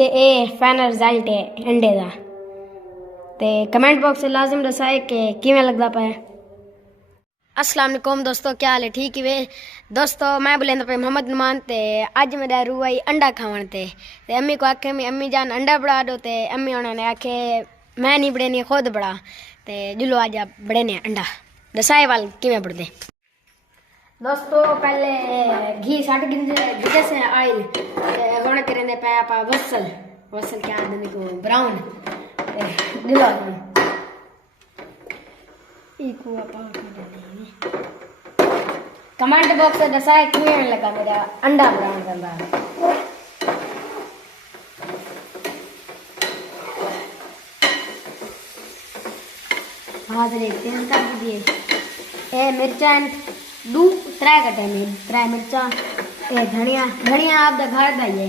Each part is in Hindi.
ते ए फाइनल रिजल्ट है अंडे का। ते कमेंट बॉक्स में लाजिम दसाए कि किवें लगदा पाया। अस्सलाम वालेकुम दोस्तों, क्या हाल है? ठीक ही वे दोस्तों, मैं बुलेंदा पे मोहम्मद नुमान। ते अज मेरा रू आई अंडा खावन ते अम्मी को आखे मैं अम्मी जान अंडा बना दो। ते अम्मी उन्होंने आखे मैं नहीं बड़ेनी खुद बड़ा। ते जुलो आज आप बड़ेने अंडा दसाए वाल किवें बढ़दे। दोस्तों पहले घी सट गिजे से आयल होने करेंदे पे आप वसल वसल क्या आदमी को ब्राउन दिलो इको आप कमेंट बॉक्स में दसाए किवें लगा मेरा अंडा ब्राउन करना। हाँ तेल कर दिए ए मिर्चा दू त्रै कटे में त्रै मिर्चा ए धनिया धनिया आप दा घर दा ही है।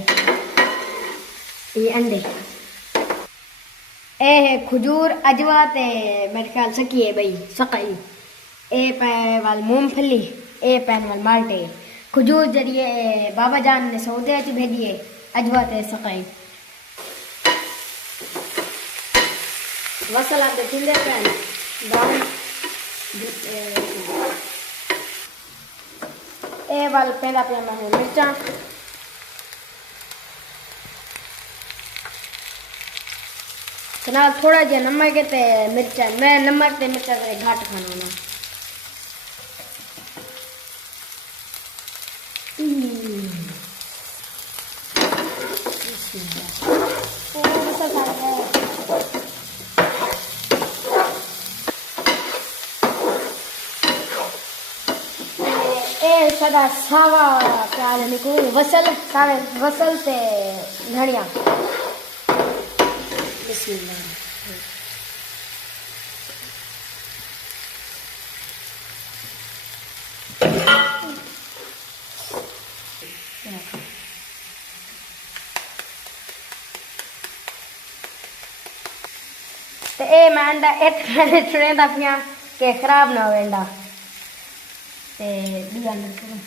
ये अंडे ए है खजूर अजवा ते मेरे ख्याल सकी है भाई सकाई ए पे वाल मूंगफली ए पैन वाल माल्टे खजूर जरिए बाबा जान ने सऊदी च भेजिए अजवा ते सकाई वसल आप देखिंदे पैन ब्राउन ए वाल पहला पहला है मिर्चा जनाब थोड़ा जा नमक ते मिर्चा मैं नमक ते मिर्चा करे घाट खाना ना। सदा सावा क्या निको वसल सारे वसल ते धनिया बिस्मिल्लाह ते ए मैं अंडा इतने छुड़े दा पिया के खराब ना हो अंडा ते दूआ नंबर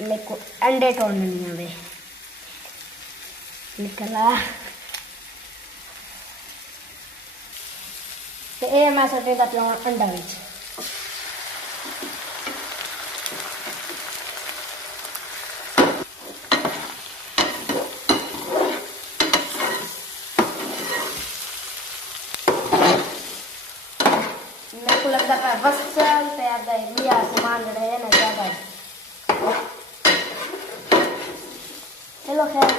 मेरे को अंडे तोड़ने नहीं आवे निकला ते ए मैं सोचे दा पिया अंडा विच मेरे को लगता है वसल ते आधा लिया सामान रहे ना ज्यादा। चलो खैर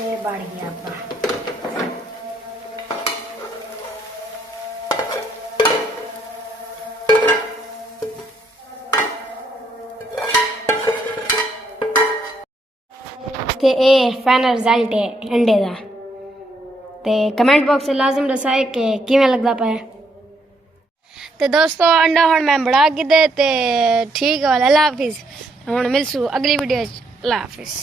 ये बढ़िया ते ए फाइनल रिजल्ट है अंडे का। ते कमेंट बॉक्स में लाजिम दसाए कि किवें लगदा पाया। ते दोस्तों अंडा हुण मैं बड़ा गिदे ते ठीक है अल्लाह हाफिज। हुण मिलसू अगली वीडियो अल्लाह हाफिज।